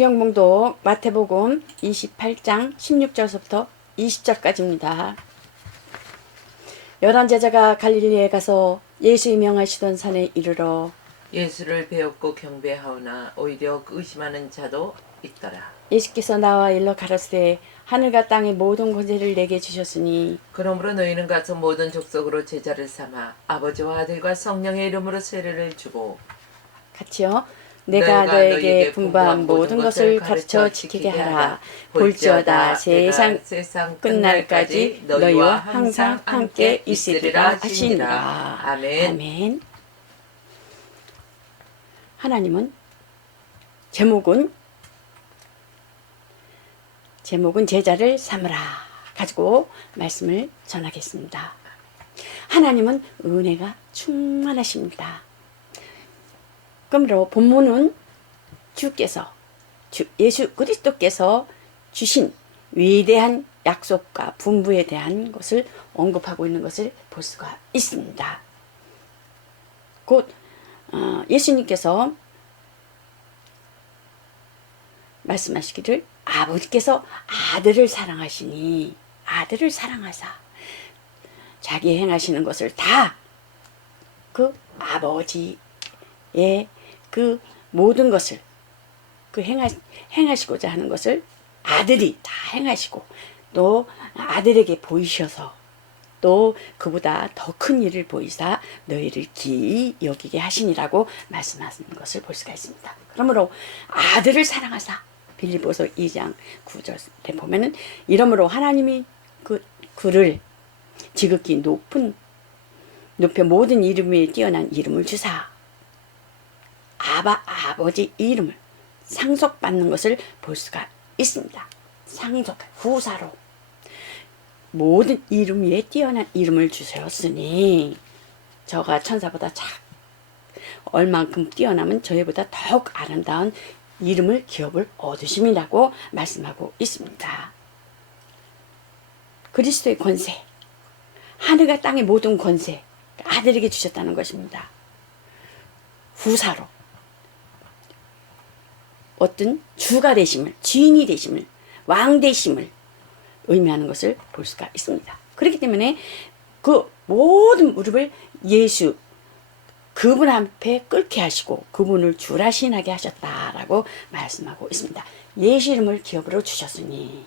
성경 봉독 마태복음 28장 16절부터 20절까지입니다. 11제자가 갈릴리에 가서 예수의 명하시던 산에 이르러 예수를 배웠고 경배하오나 오히려 의심하는 자도 있더라. 예수께서 나와 일러 가라사대 하늘과 땅의 모든 권세를 내게 주셨으니 그러므로 너희는 가서 모든 족속으로 제자를 삼아 아버지와 아들과 성령의 이름으로 세례를 주고 같이요. 내가 너에게 분부한 모든 것을 가르쳐 지키게 하라. 볼지어다 세상 끝날까지 너희와 항상 함께 있으리라 하시니라. 아멘. 아멘. 하나님은 제목은 제자를 삼으라 가지고 말씀을 전하겠습니다. 하나님은 은혜가 충만하십니다. 그러므로 본문은 예수 그리스도께서 주신 위대한 약속과 분부에 대한 것을 언급하고 있는 것을 볼 수가 있습니다. 곧 예수님께서 말씀하시기를 아버지께서 아들을 사랑하시니 아들을 사랑하사 자기 행하시는 것을 다 그 아버지의 그 모든 것을 그 행하시고자 하는 것을 아들이 다 행하시고 또 아들에게 보이셔서 또 그보다 더 큰 일을 보이사 너희를 기이 여기게 하시니라고 말씀하시는 것을 볼 수가 있습니다. 그러므로 아들을 사랑하사 빌립보서 2장 9절에 보면은 이러므로 하나님이 그를 지극히 높여 모든 이름 위에 뛰어난 이름을 주사 아버지 이름을 상속받는 것을 볼 수가 있습니다. 상속, 후사로 모든 이름 위에 뛰어난 이름을 주셨으니 저가 천사보다 얼만큼 뛰어나면 저희보다 더욱 아름다운 이름을 기업을 얻으심이라고 말씀하고 있습니다. 그리스도의 권세, 하늘과 땅의 모든 권세 아들에게 주셨다는 것입니다. 후사로 어떤 주가 되심을, 주인이 되심을, 왕 되심을 의미하는 것을 볼 수가 있습니다. 그렇기 때문에 그 모든 무릎을 예수 그분 앞에 꿇게 하시고 그분을 주라 신하게 하셨다라고 말씀하고 있습니다. 예수 이름을 기업으로 주셨으니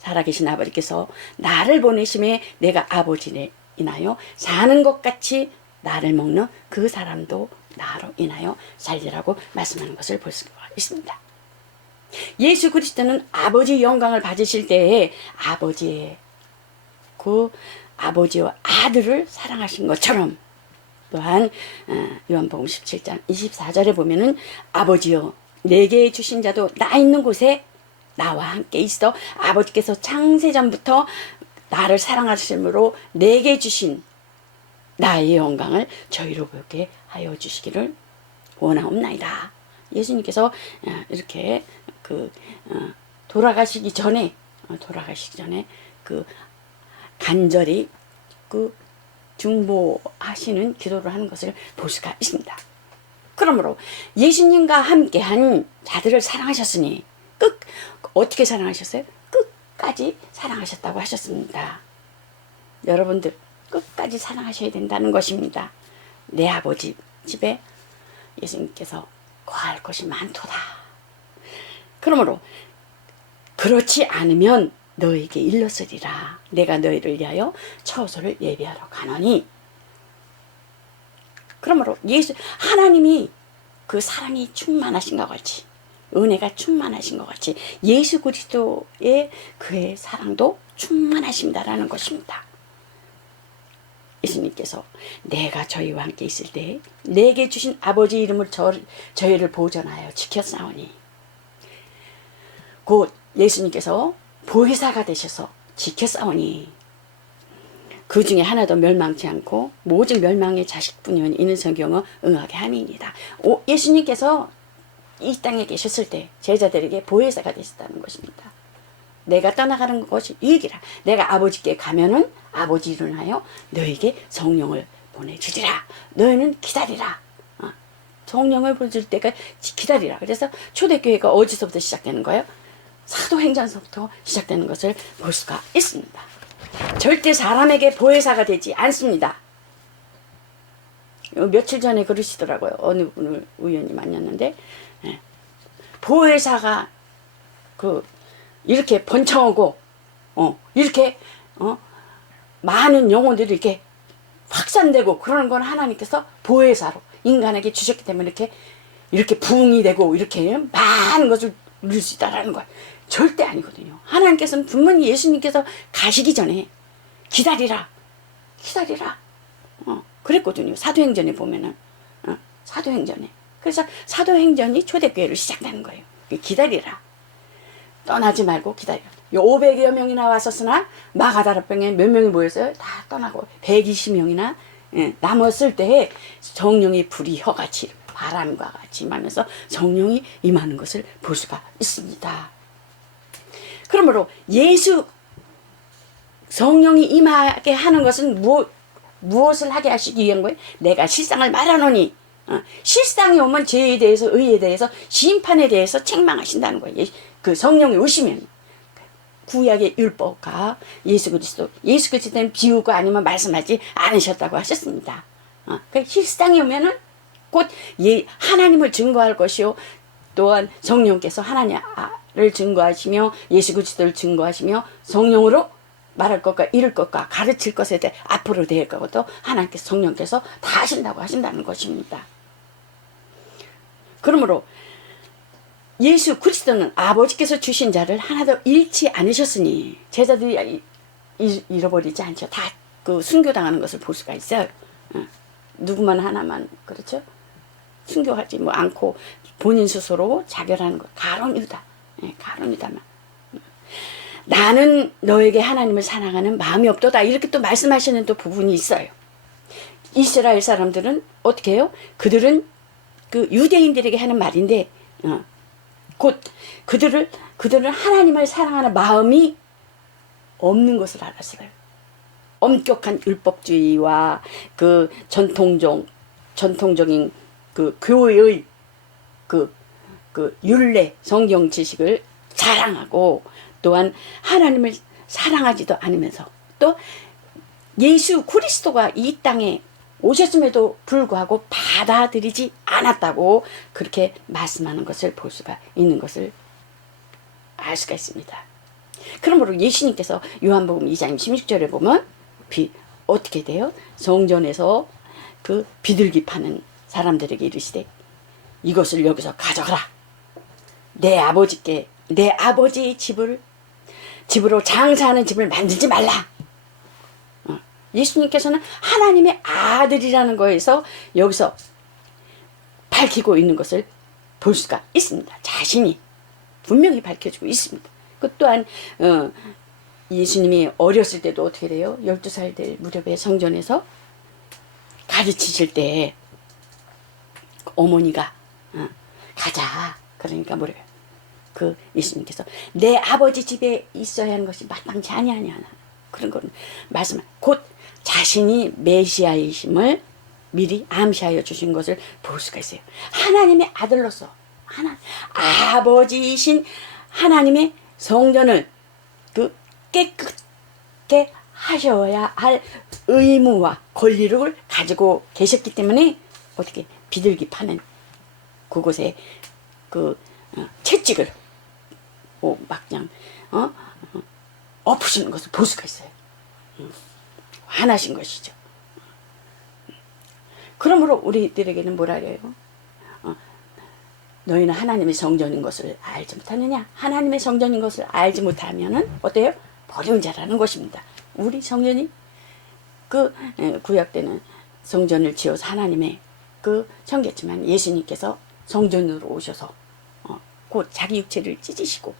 살아계신 아버지께서 나를 보내심에 내가 아버지를 인하여 사는 것 같이 나를 먹는 그 사람도 나로 인하여 살리라고 말씀하는 것을 볼 수가 있습니다. 예수 그리스도는 아버지의 영광을 받으실 때에 아버지와 아들을 사랑하신 것처럼 또한 요한복음 17장 24절에 보면은 아버지여 내게 주신 자도 나 있는 곳에 나와 함께 있어 아버지께서 창세전부터 나를 사랑하심으로 내게 주신 나의 영광을 저희로 보게 하여 주시기를 원하옵나이다. 예수님께서 이렇게 돌아가시기 전에 간절히 중보하시는 기도를 하는 것을 볼 수가 있습니다. 그러므로 예수님과 함께한 자들을 사랑하셨으니 어떻게 사랑하셨어요? 끝까지 사랑하셨다고 하셨습니다. 여러분들 끝까지 사랑하셔야 된다는 것입니다. 내 아버지 집에 예수님께서 거할 것이 많도다. 그러므로 그렇지 않으면 너에게 일렀으리라. 내가 너희를 위하여 처소를 예비하러 가노니. 그러므로 하나님이 그 사랑이 충만하신 것 같이 은혜가 충만하신 것 같이 예수 그리스도의 그의 사랑도 충만하십니다라는 것입니다. 예수님께서 내가 저희와 함께 있을 때 내게 주신 아버지 이름을 저희를 보존하여 지켰사오니 곧 예수님께서 보혜사가 되셔서 지켰사오니 그 중에 하나도 멸망치 않고 모든 멸망의 자식뿐이면 이는 성경은 응하게 함이니이다. 예수님께서 이 땅에 계셨을 때 제자들에게 보혜사가 되셨다는 것입니다. 내가 떠나가는 것이 유익이라. 내가 아버지께 가면은 아버지 일을 하여 너에게 성령을 보내주리라. 너희는 기다리라. 성령을 보여줄 때가 기다리라. 그래서 초대교회가 어디서부터 시작되는 거예요? 사도행전서부터 시작되는 것을 볼 수가 있습니다. 절대 사람에게 보혜사가 되지 않습니다. 며칠 전에 그러시더라고요. 어느 분을 우연히 만났는데, 보혜사가 이렇게 번창하고 이렇게 많은 영혼들이 이렇게 확산되고 그러는 건 하나님께서 보혜사로 인간에게 주셨기 때문에 이렇게 부흥이 되고 이렇게 많은 것을 누릴 수 있다라는 거예요. 절대 아니거든요. 하나님께서는 분명히 예수님께서 가시기 전에 기다리라 그랬거든요. 사도행전에 보면은 사도행전에. 그래서 사도행전이 초대교회로 시작되는 거예요. 기다리라. 떠나지 말고 기다리라. 500여 명이나 왔었으나 마가다라병에 몇 명이 모였어요? 다 떠나고 120명이나 남았을 때에 성령의 불이 혀같이 바람과 같이 임하면서 성령이 임하는 것을 볼 수가 있습니다. 그러므로 예수 성령이 임하게 하는 것은 무엇을 하게 하시기 위한 거예요? 내가 실상을 말하노니 실상이 오면 죄에 대해서 의에 대해서 심판에 대해서 책망하신다는 거예요. 그 성령이 오시면 구약의 율법과 예수 그리스도는 비유가 아니면 말씀하지 않으셨다고 하셨습니다. 그 실상이 오면은 곧 하나님을 증거할 것이요 또한 성령께서 하나님을 증거하시며 예수 그리스도를 증거하시며 성령으로 말할 것과 이룰 것과 가르칠 것에 대해 앞으로 될 것도 하나님께서 성령께서 다 하신다는 것입니다. 그러므로 예수 그리스도는 아버지께서 주신 자를 하나도 잃지 않으셨으니 제자들이 잃어버리지 않죠. 다 순교당하는 것을 볼 수가 있어요. 누구만 하나만 그렇죠? 순교하지 않고 본인 스스로 자결하는 것. 가론 유다. 가론 유다만. 나는 너에게 하나님을 사랑하는 마음이 없도다. 이렇게 또 말씀하시는 또 부분이 있어요. 이스라엘 사람들은 어떻게 해요? 그들은 유대인들에게 하는 말인데 곧 그들은 하나님을 사랑하는 마음이 없는 것을 알았어요. 엄격한 율법주의와 전통적인 교회의 율례 성경 지식을 자랑하고 또한 하나님을 사랑하지도 않으면서 또 예수 그리스도가 이 땅에 오셨음에도 불구하고 받아들이지 않았다고 그렇게 말씀하는 것을 볼 수가 있는 것을 알 수가 있습니다. 그러므로 예수님께서 요한복음 2장 16절에 보면 어떻게 돼요? 성전에서 비둘기 파는 사람들에게 이르시되 이것을 여기서 가져가라. 내 아버지의 집으로 장사하는 집을 만들지 말라. 예수님께서는 하나님의 아들이라는 거에서 여기서 밝히고 있는 것을 볼 수가 있습니다. 자신이 분명히 밝혀주고 있습니다. 그 또한 예수님이 어렸을 때도 어떻게 돼요? 12살 될 무렵에 성전에서 가르치실 때 어머니가 가자. 그러니까 뭐래요? 예수님께서 내 아버지 집에 있어야 하는 것이 마땅치 아니하냐. 그런 거는 말씀을 곧 자신이 메시아이심을 미리 암시하여 주신 것을 볼 수가 있어요. 하나님의 아들로서 아버지이신 하나님의 성전을 깨끗게 하셔야 할 의무와 권리를 가지고 계셨기 때문에 어떻게 비둘기 파는 그곳에 채찍을 막장 엎으시는 것을 볼 수가 있어요. 화나신 것이죠. 그러므로 우리들에게는 뭐라 그래요? 너희는 하나님의 성전인 것을 알지 못하느냐? 하나님의 성전인 것을 알지 못하면은 어때요? 버려운 자라는 것입니다. 우리 성전이 구약 때는 성전을 지어서 하나님의 섬겼지만 예수님께서 성전으로 오셔서 곧 자기 육체를 찢으시고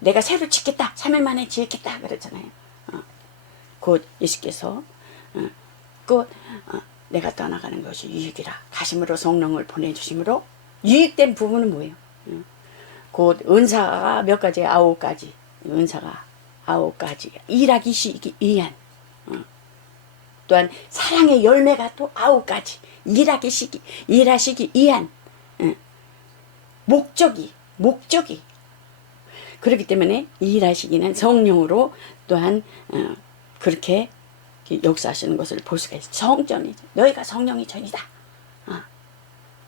내가 새로 짓겠다 3일 만에 지었겠다 그랬잖아요. 곧 예수께서 내가 떠나가는 것이 유익이라 가심으로 성령을 보내주심으로 유익된 부분은 뭐예요? 곧 은사가 몇 가지? 9가지. 은사가 9가지. 일하기 위한 또한 사랑의 열매가 또 9가지. 일하시기 위한 목적이 그렇기 때문에 일하시기는 성령으로 또한 그렇게 역사하시는 것을 볼 수가 있어요. 성전이죠. 너희가 성령이 전이다.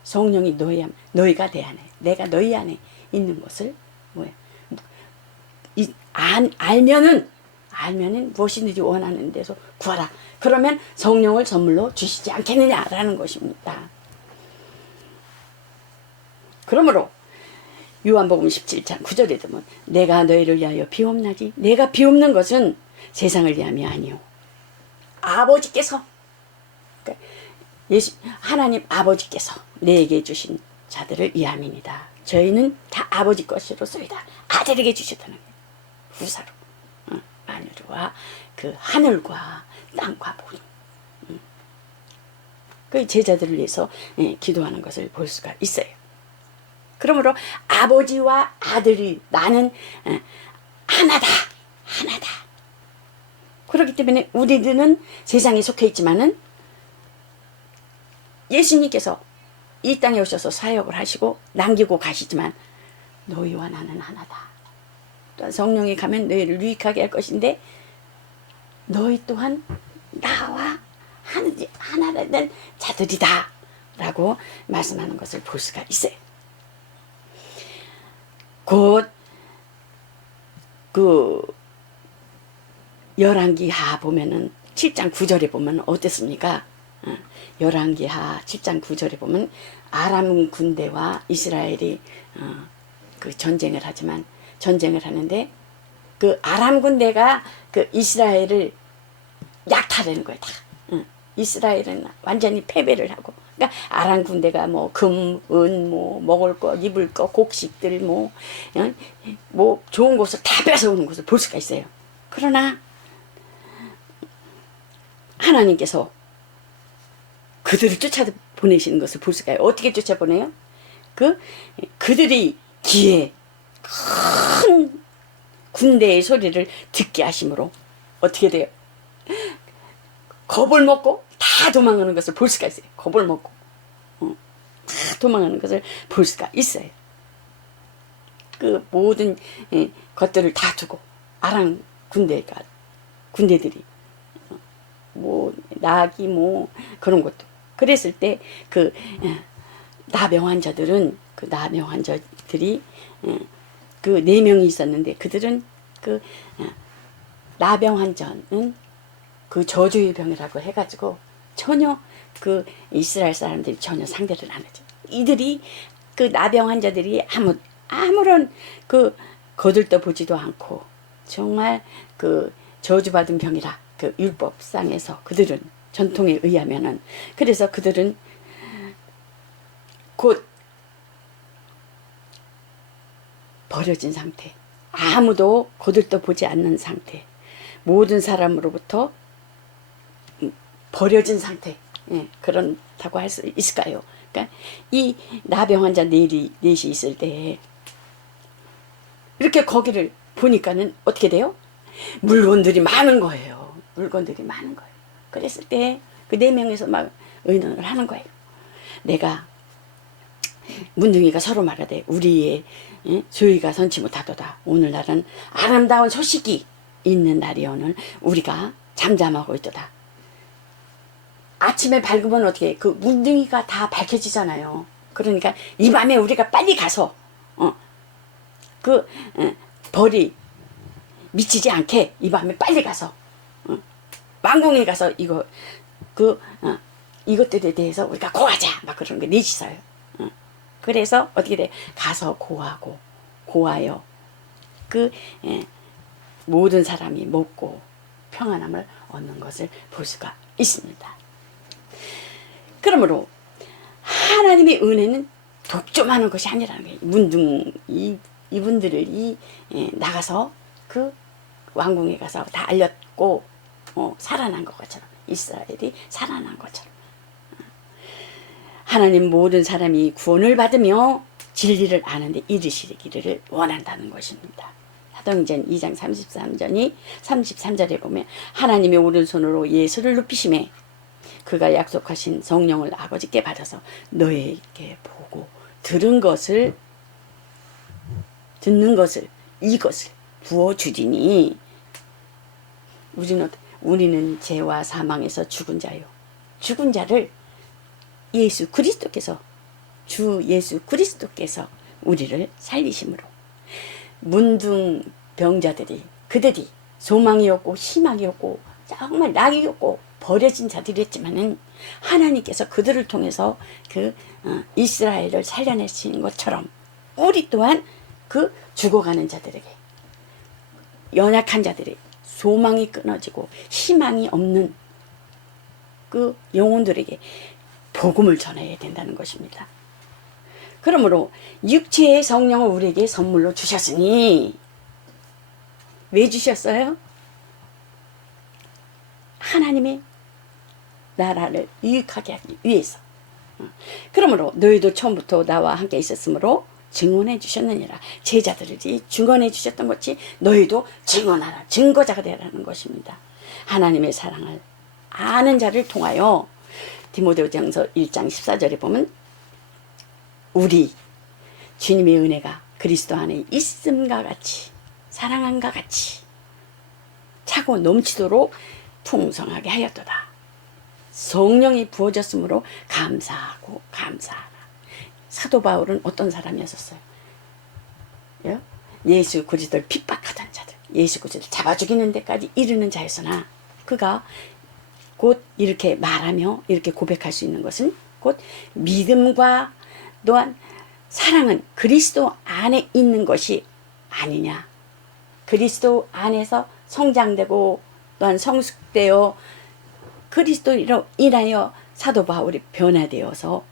성령이 너희가 내 안에, 내가 너희 안에 있는 것을 알면은 무엇이든지 원하는 데서 구하라. 그러면 성령을 선물로 주시지 않겠느냐라는 것입니다. 그러므로 요한복음 17장 9절에 보면 내가 너희를 위하여 비옵나지. 내가 비옵는 것은 세상을 위함이 아니요 아버지께서, 그러니까 하나님 아버지께서 내게 주신 자들을 위함입니다. 저희는 다 아버지 것이로소이다. 아들에게 주셨다는 거예요. 후사로 마누라와 그 하늘과 땅과 물, 그 제자들을 위해서 기도하는 것을 볼 수가 있어요. 그러므로 아버지와 아들이 나는 하나다. 그렇기 때문에 우리들은 세상에 속해 있지만은 예수님께서 이 땅에 오셔서 사역을 하시고 남기고 가시지만 너희와 나는 하나다. 또한 성령이 가면 너희를 유익하게 할 것인데 너희 또한 나와 하나된 자들이다 라고 말씀하는 것을 볼 수가 있어요. 곧 그 열왕기하 보면은 7장 9절에 보면 어땠습니까? 열왕기하 7장 9절에 보면 아람 군대와 이스라엘이 그 전쟁을 하는데 그 아람 군대가 그 이스라엘을 약탈하는 거예요. 다. 이스라엘은 완전히 패배를 하고, 그러니까 아람 군대가 뭐 금, 은, 뭐 먹을 거, 입을 거, 곡식들 뭐 좋은 것을 다 뺏어오는 것을 볼 수가 있어요. 그러나 하나님께서 그들을 쫓아 보내시는 것을 볼 수가 있어요. 어떻게 쫓아 보내요? 그들이 귀에 큰 군대의 소리를 듣게 하심으로 어떻게 돼요? 겁을 먹고 다 도망가는 것을 볼 수가 있어요. 겁을 먹고 다 도망가는 것을 볼 수가 있어요. 그 모든 것들을 다 두고 아람 군대들이 뭐 낙이 뭐 그런 것도 그랬을 때 그 나병 환자들이 그 4명이 있었는데 그들은 그 나병 환자는 그 저주의 병이라고 해가지고 전혀 그 이스라엘 사람들이 전혀 상대를 안 하죠. 이들이 그 나병 환자들이 아무런 그 거들떠 보지도 않고 정말 그 저주받은 병이라 그 율법상에서 그들은 전통에 의하면은 그래서 그들은 곧 버려진 상태, 아무도 거들떠 보지 않는 상태, 모든 사람으로부터 버려진 상태, 그렇다고 할 수 있을까요? 그러니까 이 나병 환자 넷이 있을 때 이렇게 거기를 보니까는 어떻게 돼요? 물건들이 많은 거예요. 그랬을 때 그 4명에서 막 의논을 하는 거예요. 내가 문둥이가 서로 말하되 우리의 소위가 선치 못하도다. 오늘날은 아름다운 소식이 있는 날이오늘 우리가 잠잠하고 있도다. 아침에 밝으면 어떻게 그 문둥이가 다 밝혀지잖아요. 그러니까 이 밤에 우리가 빨리 가서 벌이 미치지 않게 이 밤에 빨리 가서 왕궁에 가서 이것들에 대해서 우리가 고하자 막 그런 거 넷이서요. 그래서 어떻게 돼? 가서 고하여 모든 사람이 먹고 평안함을 얻는 것을 볼 수가 있습니다. 그러므로 하나님의 은혜는 독점하는 것이 아니라는 거예요. 이분들을 나가서 그 왕궁에 가서 다 알렸고 살아난 것처럼 이스라엘이 살아난 것처럼 하나님 모든 사람이 구원을 받으며 진리를 아는데 이르시기를 원한다는 것입니다. 사도행전 2장 33절에 보면 하나님의 오른손으로 예수를 높이심에 그가 약속하신 성령을 아버지께 받아서 너에게 보고 듣는 것을 이것을 부어주리니 우리는 죄와 사망에서 죽은 자요. 죽은 자를 주 예수 그리스도께서 우리를 살리심으로 문둥병자들이 그들이 소망이 없고 희망이 없고 정말 낙이 없고 버려진 자들이었지만은 하나님께서 그들을 통해서 이스라엘을 살려내신 것처럼 우리 또한 그 죽어가는 자들에게 연약한 자들에게 소망이 끊어지고 희망이 없는 그 영혼들에게 복음을 전해야 된다는 것입니다. 그러므로 육체의 성령을 우리에게 선물로 주셨으니 왜 주셨어요? 하나님의 나라를 유익하게 하기 위해서. 그러므로 너희도 처음부터 나와 함께 있었으므로 증언해 주셨느니라. 제자들이 증언해 주셨던 것이 너희도 증언하라. 증거자가 되라는 것입니다. 하나님의 사랑을 아는 자를 통하여 디모데후전서 1장 14절에 보면 우리 주님의 은혜가 그리스도 안에 있음과 같이 사랑함과 같이 차고 넘치도록 풍성하게 하였도다. 성령이 부어졌으므로 감사하고 감사하라. 사도 바울은 어떤 사람이었어요? 예수 그리스도를 핍박하던 자들, 예수 그리스도를 잡아 죽이는 데까지 이르는 자였으나 그가 곧 이렇게 말하며 이렇게 고백할 수 있는 것은 곧 믿음과 또한 사랑은 그리스도 안에 있는 것이 아니냐. 그리스도 안에서 성장되고 또한 성숙되어 그리스도로 인하여 사도 바울이 변화되어서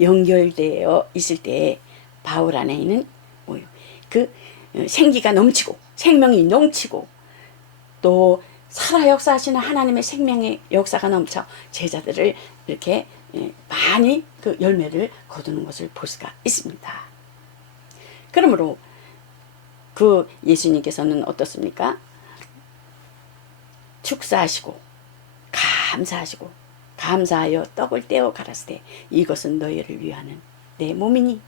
연결되어 있을 때 바울 안에 있는 그 생기가 넘치고 생명이 넘치고 또 살아 역사하시는 하나님의 생명의 역사가 넘쳐 제자들을 이렇게 많이 그 열매를 거두는 것을 볼 수가 있습니다. 그러므로 그 예수님께서는 어떻습니까? 축사하시고 감사하시고 감사하여 떡을 떼어 가라사대 이것은 너희를 위하는 내 몸이니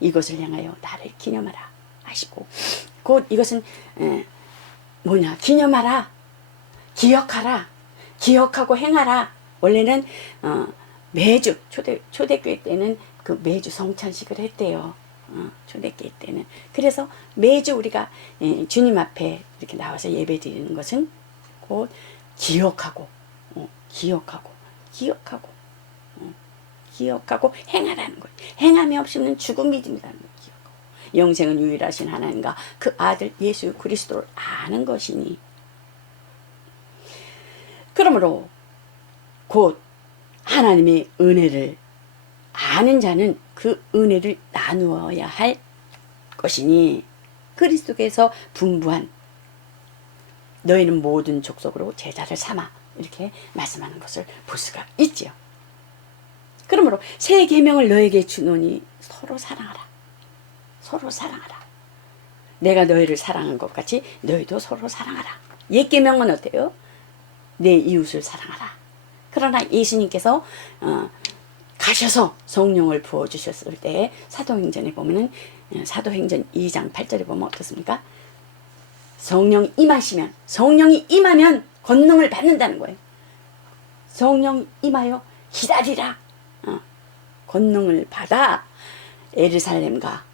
이것을 향하여 나를 기념하라 하시고 곧 이것은 기념하라, 기억하라, 기억하고 행하라. 원래는 매주 초대교회 때는 그 매주 성찬식을 했대요. 초대교회 때는. 그래서 매주 우리가 주님 앞에 이렇게 나와서 예배 드리는 것은 곧 기억하고 행하라는 거예요. 행함이 없이는 죽은 믿음이라는 거예요. 기억하고. 영생은 유일하신 하나님과 그 아들 예수 그리스도를 아는 것이니 그러므로 곧 하나님의 은혜를 아는 자는 그 은혜를 나누어야 할 것이니 그리스도께서 분부한 너희는 모든 족속으로 제자를 삼아 이렇게 말씀하는 것을 볼 수가 있지요. 그러므로 새 계명을 너에게 주노니 서로 사랑하라. 서로 사랑하라. 내가 너희를 사랑한 것 같이 너희도 서로 사랑하라. 옛 계명은 어때요? 내 이웃을 사랑하라. 그러나 예수님께서 가셔서 성령을 부어주셨을 때 사도행전에 보면은 사도행전 2장 8절에 보면 어떻습니까? 성령이 임하면 권능을 받는다는 거예요. 성령이 임하여 기다리라. 권능을 받아 예루살렘과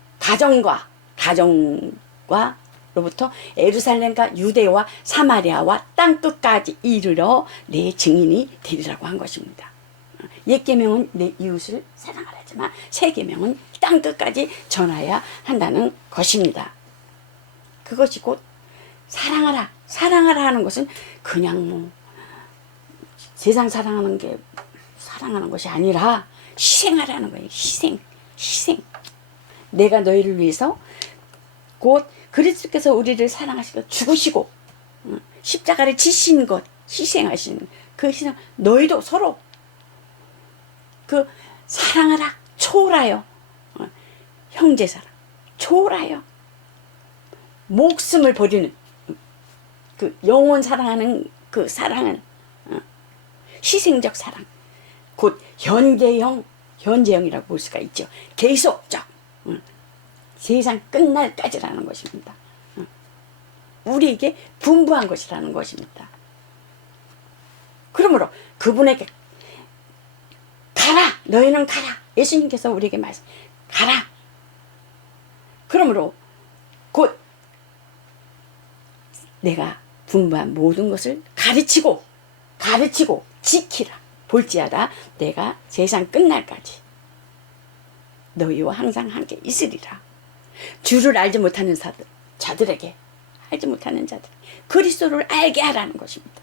가정과로부터 예루살렘과 유대와 사마리아와 땅끝까지 이르러 내 증인이 되리라고 한 것입니다. 옛 계명은 내 이웃을 사랑하라지만 새 계명은 땅끝까지 전하여야 한다는 것입니다. 그것이 곧 사랑하라 하는 것은 그냥 세상 사랑하는 것이 아니라 희생하라는 거예요. 희생. 내가 너희를 위해서 곧 그리스도께서 우리를 사랑하시고 죽으시고 십자가를 지신 것, 희생하신 그 희생, 너희도 서로 그 사랑하라, 초월하여 형제 사랑, 초월하여 목숨을 버리는 그 영혼 사랑하는 그 사랑은 희생적 사랑, 곧 현재형이라고 볼 수가 있죠. 계속적, 세상 끝날까지라는 것입니다. 우리에게 분부한 것이라는 것입니다. 그러므로 그분에게 가라, 너희는 가라. 예수님께서 우리에게 말씀, 가라. 그러므로 곧 내가 분부한 모든 것을 가르치고 지키라. 볼지어다 내가 세상 끝날까지 너희와 항상 함께 있으리라. 주를 알지 못하는 자들에게 그리스도를 알게 하라는 것입니다.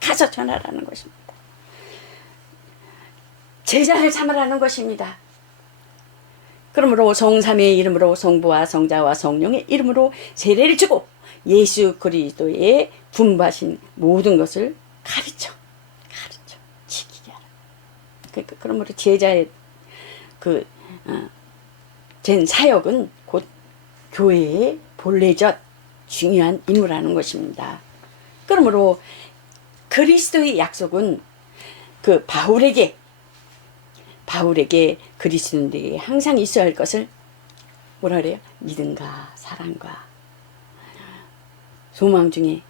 가서 전하라는 것입니다. 제자를 삼으라는 것입니다. 그러므로 성삼위의 이름으로 성부와 성자와 성령의 이름으로 세례를 주고 예수 그리스도의 분부하신 모든 것을 가르쳐 지키게 하라. 그러므로 제자의 된 사역은 곧 교회의 본래적 중요한 임무라는 것입니다. 그러므로 그리스도의 약속은 그 바울에게 그리스도인들에게 항상 있어야 할 것을 뭐라 그래요? 믿음과 사랑과 소망 중에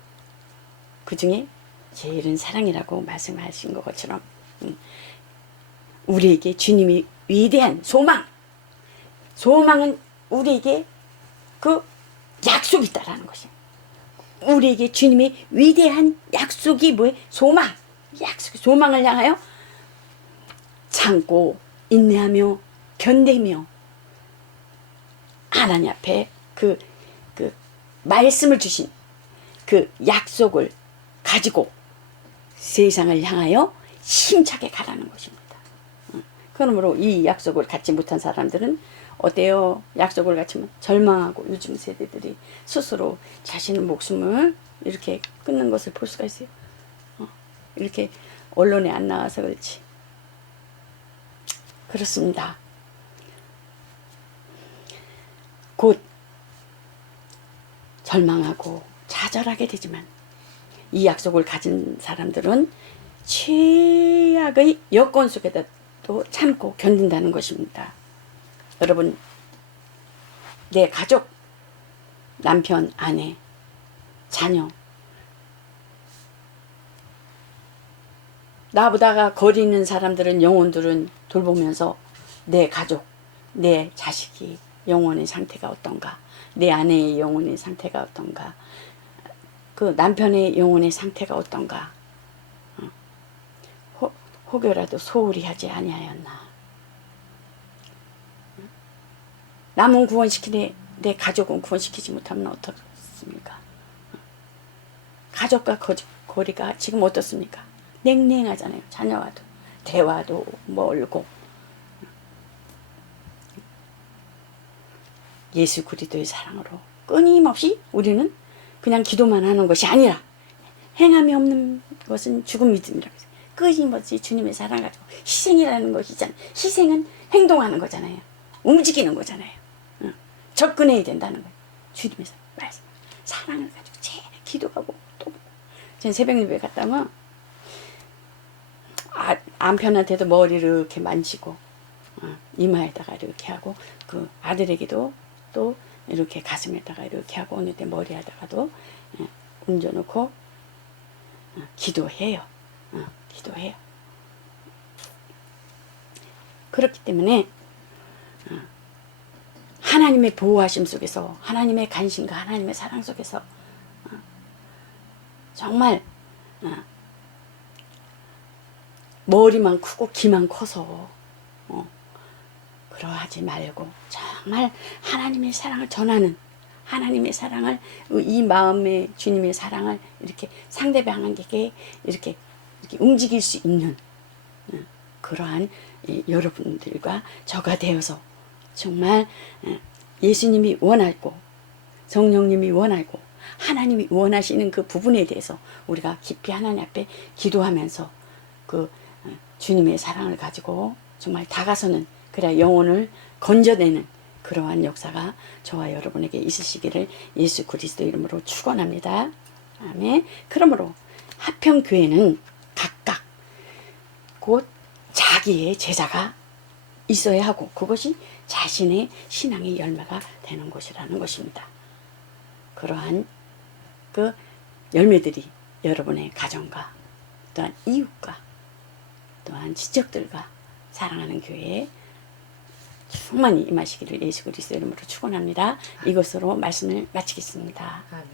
그 중에 제일은 사랑이라고 말씀하신 것처럼 우리에게 주님이 위대한 소망은 우리에게 그 약속이 있다라는 것이에요. 우리에게 주님의 위대한 약속이 뭐예요? 소망을 향하여 참고 인내하며 견디며 하나님 앞에 그 말씀을 주신 그 약속을 가지고 세상을 향하여 힘차게 가라는 것입니다. 그러므로 이 약속을 갖지 못한 사람들은 어때요? 약속을 갖추면 절망하고 요즘 세대들이 스스로 자신의 목숨을 이렇게 끊는 것을 볼 수가 있어요. 이렇게 언론에 안 나와서 그렇지. 그렇습니다. 곧 절망하고 좌절하게 되지만 이 약속을 가진 사람들은 최악의 여건 속에도 참고 견딘다는 것입니다. 여러분, 내 가족, 남편, 아내, 자녀, 나보다가 거리 있는 사람들은, 영혼들은 돌보면서 내 가족, 내 자식이 영혼의 상태가 어떤가, 내 아내의 영혼의 상태가 어떤가, 그 남편의 영혼의 상태가 어떤가, 혹여라도 소홀히 하지 아니하였나. 남은 구원시키되 내 가족은 구원시키지 못하면 어떻습니까? 가족과 거리가 지금 어떻습니까? 냉랭하잖아요. 자녀와도 대화도 멀고. 예수 그리스도의 사랑으로 끊임없이 우리는 그냥 기도만 하는 것이 아니라 행함이 없는 것은 죽은 믿음이라고 해서 끊임없이 주님의 사랑 가지고 희생이라는 것이잖아요. 희생은 행동하는 거잖아요. 움직이는 거잖아요. 접근해야 된다는 거예요. 주님의 말씀, 사랑을 가지고 제일 기도하고 또 전 새벽 예배 갔다 오면 남편한테도 머리를 이렇게 만지고 이마에다가 이렇게 하고 그 아들에게도 또 이렇게 가슴에다가 이렇게 하고 어느 때 머리에다가도 얹어놓고 기도해요. 기도해요. 그렇기 때문에 하나님의 보호하심 속에서, 하나님의 간신과 하나님의 사랑 속에서 정말 머리만 크고 귀만 커서 그러하지 말고 정말 하나님의 사랑을 전하는, 하나님의 사랑을, 이 마음의 주님의 사랑을 이렇게 상대방에게 이렇게 움직일 수 있는 그러한 여러분들과 저가 되어서 정말 예수님이 원하고 성령님이 원하고 하나님이 원하시는 그 부분에 대해서 우리가 깊이 하나님 앞에 기도하면서 그 주님의 사랑을 가지고 정말 다가서는, 그래야 영혼을 건져내는 그러한 역사가 저와 여러분에게 있으시기를 예수 그리스도 이름으로 축원합니다. 아멘. 그러므로 하평교회는 각각 곧 자기의 제자가 있어야 하고 그것이 자신의 신앙의 열매가 되는 곳이라는 것입니다. 그러한 그 열매들이 여러분의 가정과 또한 이웃과 또한 지적들과 사랑하는 교회에 충만히 임하시기를 예수 그리스도 이름으로 축원합니다. 이것으로 말씀을 마치겠습니다. 아멘.